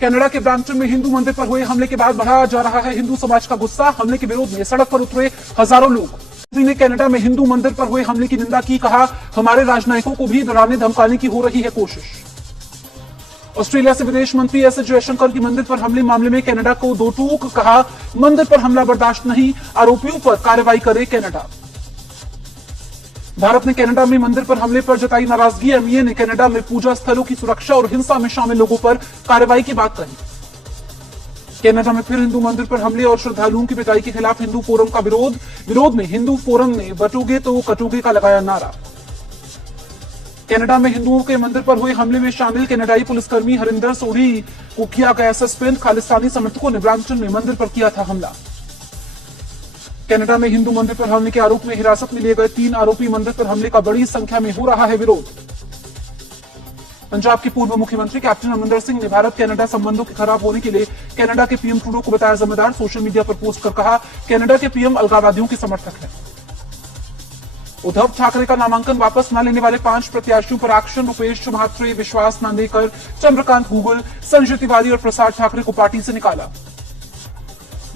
Canada के Brampton में हिंदू मंदिर पर हुए हमले के बाद बढ़ा जा रहा है हिंदू समाज का गुस्सा। हमले के विरोध में सड़क पर उतरे हजारों लोग। मोदी ने कनाडा में हिंदू मंदिर पर हुए हमले की निंदा की। कहा, हमारे राजनयिकों को भी डराने धमकाने की हो रही है कोशिश। ऑस्ट्रेलिया से विदेश मंत्री एस जयशंकर की मंदिर पर हमले मामले में कनाडा को दो टूक। कहा, मंदिर पर हमला बर्दाश्त नहीं, आरोपियों पर कार्रवाई करे कनाडा। भारत ने कनाडा में मंदिर पर हमले पर जताई नाराजगी। एमईए ने कनाडा में पूजा स्थलों की सुरक्षा और हिंसा में शामिल लोगों पर कार्रवाई की बात कही। कनाडा में फिर हिंदू मंदिर पर हमले और श्रद्धालुओं की पिटाई के खिलाफ हिंदू फोरम का विरोध में हिंदू फोरम ने बटोगे तो कटोगे का लगाया नारा। कनाडा में हिंदुओं के मंदिर पर हुए हमले में शामिल कनाडाई पुलिसकर्मी हरिंदर सोढ़ी को किया गया सस्पेंड। खालिस्तानी समर्थकों ने ब्रैम्पटन में मंदिर पर किया था हमला। कनाडा में हिंदू मंदिर पर हमले के आरोप में हिरासत में लिए गए 3 आरोपी। मंदिर पर हमले का बड़ी संख्या में हो रहा है विरोध। पंजाब के पूर्व मुख्यमंत्री कैप्टन अमरिंदर सिंह ने भारत कनाडा संबंधों के खराब होने के लिए कनाडा के पीएम ट्रूडो को बताया जिम्मेदार। सोशल मीडिया पर पोस्ट कर कहा, कनाडा के पीएम अलगाववादियों के समर्थक हैं। उद्धव ठाकरे का नामांकन वापस न लेने वाले 5 प्रत्याशियों पर एक्शन। रुपेश महात्रे विश्वास नांदेकर, चंद्रकांत गूगल, संजय तिवारी और प्रसाद ठाकरे को पार्टी से निकाला।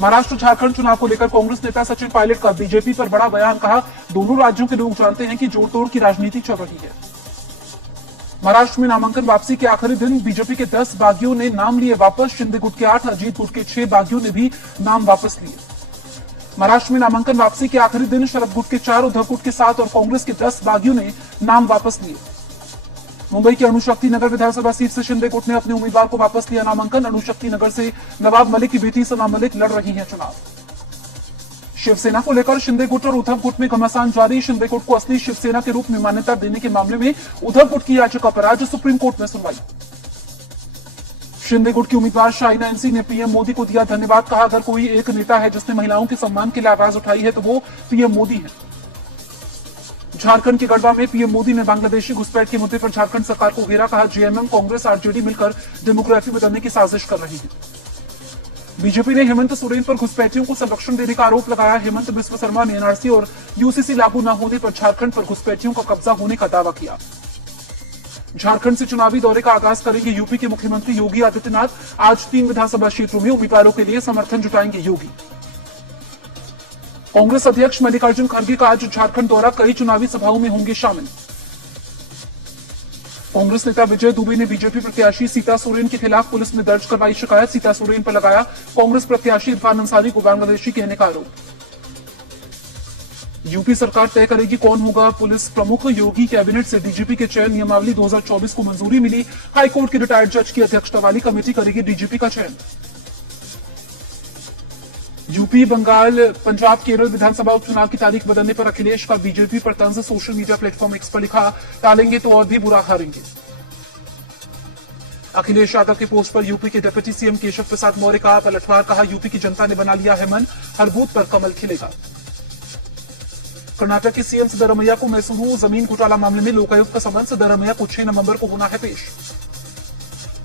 महाराष्ट्र झारखंड चुनाव को लेकर कांग्रेस नेता सचिन पायलट का बीजेपी पर बड़ा बयान। कहा, दोनों राज्यों के लोग जानते हैं कि जोड़ तोड़ की राजनीति चल रही है। महाराष्ट्र में नामांकन वापसी के आखिरी दिन बीजेपी के 10 बागियों ने नाम लिए वापस। शिंदे गुट के 8, अजीत गुट के 6 बागियों ने भी नाम वापस लिए। महाराष्ट्र में नामांकन वापसी के आखिरी दिन शरद गुट के 4, उद्धव गुट के 7 और कांग्रेस के 10 बागियों ने नाम वापस लिए। मुंबई की अणुशक्ति नगर विधानसभा सीट से शिंदे गुट ने अपने उम्मीदवार को वापस लिया नामांकन। अणुशक्ति नगर से नवाब मलिक की बेटी सना मलिक लड़ रही हैं चुनाव। शिवसेना को लेकर शिंदे गुट और उद्धव गुट में घमासान जारी। शिंदे गुट को असली शिवसेना के रूप में मान्यता देने के मामले में उद्धव गुट की याचिका पर आज सुप्रीम कोर्ट में सुनवाई। शिंदे गुट की उम्मीदवार शाहिना एनसी ने पीएम मोदी को दिया धन्यवाद। कहा, अगर कोई एक नेता है जिसने महिलाओं के सम्मान के लिए आवाज उठाई है तो वो पीएम मोदी है। झारखंड के गढ़वा में पीएम मोदी ने बांग्लादेशी घुसपैठ के मुद्दे पर झारखंड सरकार को घेरा। कहा, जेएमएम, कांग्रेस, आरजेडी मिलकर डेमोग्राफी बदलने की साजिश कर रही है। बीजेपी ने हेमंत सोरेन पर घुसपैठियों को संरक्षण देने का आरोप लगाया। हेमंत बिस्व शर्मा ने एनआरसी और यूसीसी लागू न होने पर झारखंड पर घुसपैठियों का कब्जा होने का दावा किया। झारखंड से चुनावी दौरे का आगाज करेंगे यूपी के मुख्यमंत्री योगी आदित्यनाथ। आज 3 विधानसभा क्षेत्रों में उम्मीदवारों के लिए समर्थन जुटाएंगे योगी। कांग्रेस अध्यक्ष मल्लिकार्जुन खड़गे का आज झारखंड दौरा। कई चुनावी सभाओं में होंगे शामिल। कांग्रेस नेता विजय दुबे ने बीजेपी प्रत्याशी सीता सोरेन के खिलाफ पुलिस में दर्ज करवाई शिकायत। सीता सोरेन पर लगाया कांग्रेस प्रत्याशी इरफान अंसारी को बांग्लादेशी कहने का आरोप। यूपी सरकार तय करेगी कौन होगा पुलिस प्रमुख। योगी कैबिनेट से डीजीपी के चयन नियमावली 2024 को मंजूरी मिली। हाईकोर्ट के रिटायर्ड जज की अध्यक्षता वाली कमेटी करेगी डीजीपी का चयन। यूपी, बंगाल, पंजाब, केरल विधानसभा उपचुनाव की तारीख बदलने पर अखिलेश का बीजेपी पर तंज। सोशल मीडिया प्लेटफॉर्म एक्स पर लिखा, टालेंगे तो और भी बुरा हारेंगे। अखिलेश यादव के पोस्ट पर यूपी के डिप्टी सीएम केशव प्रसाद मौर्य का पलटवार। कहा, यूपी की जनता ने बना लिया है मन, हर बूथ पर कमल खिलेगा। कर्नाटक के सीएम सिद्धरमैया को मैसूरू जमीन घोटाला मामले में लोकायुक्त का समन। सिद्धरमैया को 6 नवंबर को होना है पेश।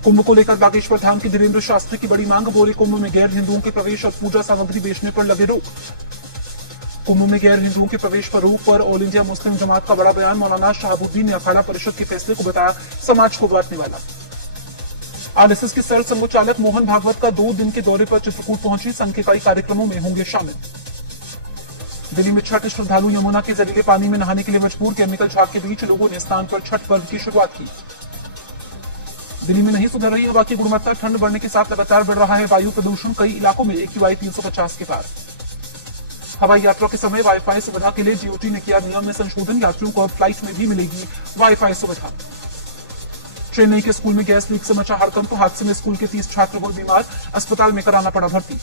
कुंभ को लेकर बागेश्वर धाम की धीरेन्द्र शास्त्री की बड़ी मांग। बोले, कुंभ में गैर हिंदुओं के प्रवेश और पूजा सामग्री बेचने पर लगे रोक। कुंभ में गैर हिंदुओं के प्रवेश पर रोक पर ऑल इंडिया मुस्लिम जमात का बड़ा बयान। मौलाना शहाबुद्दीन ने अखाड़ा परिषद के फैसले को बताया समाज को बांटने वाला। आरएसएस के सर संघचालक मोहन भागवत का 2 दिन के दौरे पर चित्रकूट पहुंची। संघ के कई कार्यक्रमों में होंगे शामिल। दिल्ली में छठ श्रद्धालु यमुना के जहरीले पानी में नहाने के लिए मजबूर। केमिकल झाग के बीच लोगों ने स्नान पर छठ पर्व की शुरुआत की। दिल्ली में नहीं सुधर रही हवा की गुणवत्ता। ठंड बढ़ने के साथ लगातार बढ़ रहा है वायु प्रदूषण। कई इलाकों में AQI 350 के पार। हवाई यात्रा के समय वाईफाई सुविधा के लिए डीओटी ने किया नियम में संशोधन। यात्रियों को अब फ्लाइट में भी मिलेगी वाईफाई सुविधा। चेन्नई के स्कूल में गैस लीक से मचा हड़कंप। हादसे में स्कूल के 30 छात्र हुए बीमार। अस्पताल में कराना पड़ा भर्ती।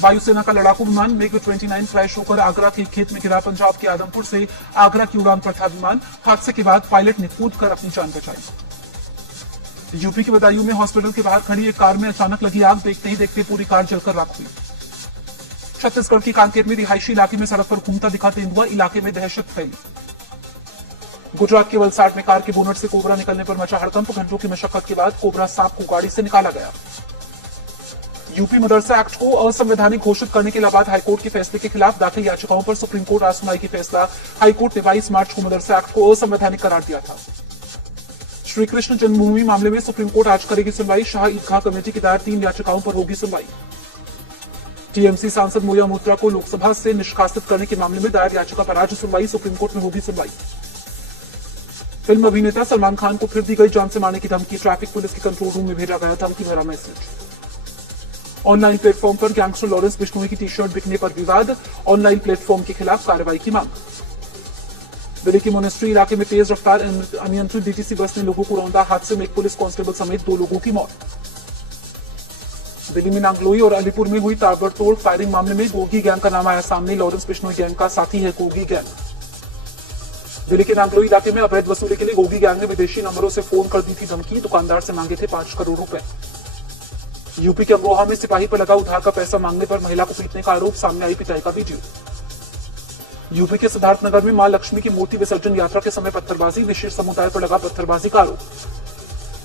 वायुसेना का लड़ाकू विमान MiG-29 क्रैश होकर आगरा के खेत में गिरा। पंजाब के आदमपुर से आगरा की उड़ान पर था विमान। हादसे के बाद पायलट ने कूदकर अपनी जान बचाई। यूपी के बदायूं में हॉस्पिटल के बाहर खड़ी एक कार में अचानक लगी आग। देखते ही देखते पूरी कार जलकर राख हुई। छत्तीसगढ़ की कांकेर में रिहायशी इलाके में सड़क पर घूमता दिखा तेंदुआ। इलाके में दहशत फैली। गुजरात के वलसाड में कार के बोनट से कोबरा निकलने पर मचा हड़कंप। घंटों की मशक्कत के बाद कोबरा सांप को गाड़ी से निकाला गया। यूपी मदरसा एक्ट को असंवैधानिक घोषित करने के इलाहाबाद हाईकोर्ट के फैसले के खिलाफ दाखिल याचिकाओं पर सुप्रीम कोर्ट आज सुनवाई की फैसला। हाईकोर्ट ने 22 मार्च को मदरसा एक्ट को असंवैधानिक करार दिया था। श्री कृष्ण जन्मभूमि मामले में सुप्रीम कोर्ट आज करेगी सुनवाई। शाह ईदगाह कमेटी की दायर 3 याचिकाओं पर होगी सुनवाई। टीएमसी सांसद मोया मोत्रा को लोकसभा से निष्कासित करने के मामले में दायर याचिका पर आज सुनवाई। सुप्रीम कोर्ट में होगी सुनवाई। फिल्म अभिनेता सलमान खान को फिर दी गई जान से मारने की धमकी। ट्रैफिक पुलिस के कंट्रोल रूम में भेजा गया धमकी भरा मैसेज। ऑनलाइन प्लेटफॉर्म पर गैंगस्टर लॉरेंस बिश्नोई की टी शर्ट बिकने पर विवाद। ऑनलाइन प्लेटफॉर्म के खिलाफ कार्रवाई की मांग। दिल्ली के मोनेस्ट्री इलाके में तेज रफ्तार अनियंत्रित डीटीसी बस ने लोगों को रौंदा। हादसे में एक पुलिस कांस्टेबल समेत 2 लोगों की मौत। दिल्ली में नांगलोई और अलीपुर में हुई ताबड़तोड़ फायरिंग मामले में गोगी गैंग का नाम आया सामने। लॉरेंस बिश्नोई गैंग का साथी है गोगी गैंग। दिल्ली के नांगलोई इलाके में अवैध वसूली के लिए गोगी गैंग ने विदेशी नंबरों से फोन कर दी थी धमकी। दुकानदार से मांगे थे 5 करोड़ रुपए। यूपी के अमरोहा में सिपाही पर लगा उधार का पैसा मांगने पर महिला को पीटने का आरोप। सामने आई पिटाई का वीडियो। यूपी के सिद्धार्थनगर में मां लक्ष्मी की मूर्ति विसर्जन यात्रा के समय पत्थरबाजी। विशेष समुदाय पर लगा पत्थरबाजी का आरोप।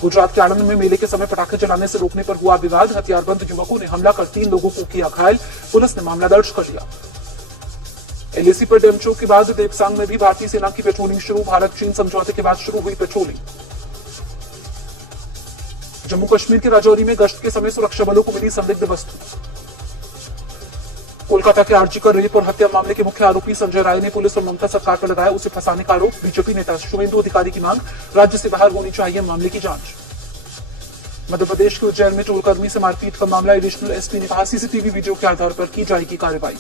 गुजरात के आणंद में मेले के समय पटाखे चलाने से रोकने पर हुआ विवाद। हथियारबंद युवकों ने हमला कर 3 लोगों को किया घायल। पुलिस ने मामला दर्ज कर लिया। एलएसी पर डेमचो के बाद देपसांग में भी भारतीय सेना की पेट्रोलिंग शुरू। भारत चीन समझौते के बाद शुरू हुई पेट्रोलिंग। जम्मू कश्मीर के राजौरी में गश्त के समय सुरक्षा बलों को मिली संदिग्ध वस्तु। कोलकाता के आरजीकर रेप और हत्या मामले के मुख्य आरोपी संजय राय ने पुलिस और ममता सरकार पर लगाया उसे फंसाने का आरोप। बीजेपी नेता शुभेंदु अधिकारी की मांग। राज्य से बाहर होनी चाहिए मामले की जांच। मध्य प्रदेश के उज्जैन में टोलकर्मी से मारपीट का मामला। एडिशनल एसपी ने कहा सीसीटीवी वीडियो के आधार पर की जाएगी कार्रवाई।